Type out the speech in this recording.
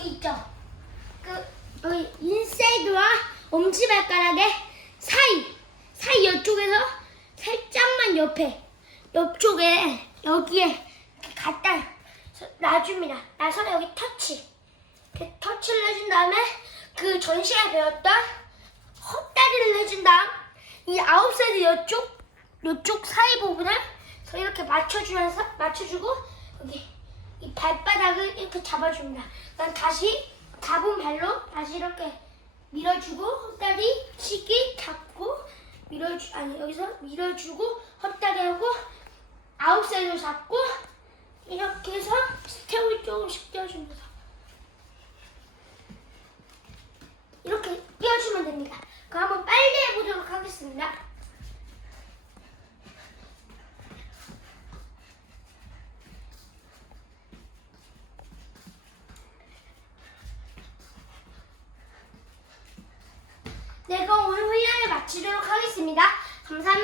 여기 있죠? 그, 여기 인사이드와 엄지발가락의 사이, 사이 옆쪽에서 살짝만 옆에, 옆쪽에, 여기에 갖다 놔줍니다. 나서는 여기 터치. 이렇게 터치를 해준 다음에 그 전시에 배웠던 헛다리를 해준 다음 이 아웃사이드 옆쪽, 옆쪽 사이 부분을 이렇게 맞춰주면서, 맞춰주고 발바닥을 이렇게 잡아줍니다. 그다음 다시 잡은 발로 다시 이렇게 밀어주고 헛다리 치기 잡고 밀어주 아니 여기서 밀어주고 헛다리 하고 아홉 사이드 잡고 이렇게 해서 스텝을 조금씩 띄워줍니다. 네, 그럼 오늘 훈련을 마치도록 하겠습니다. 감사합니다.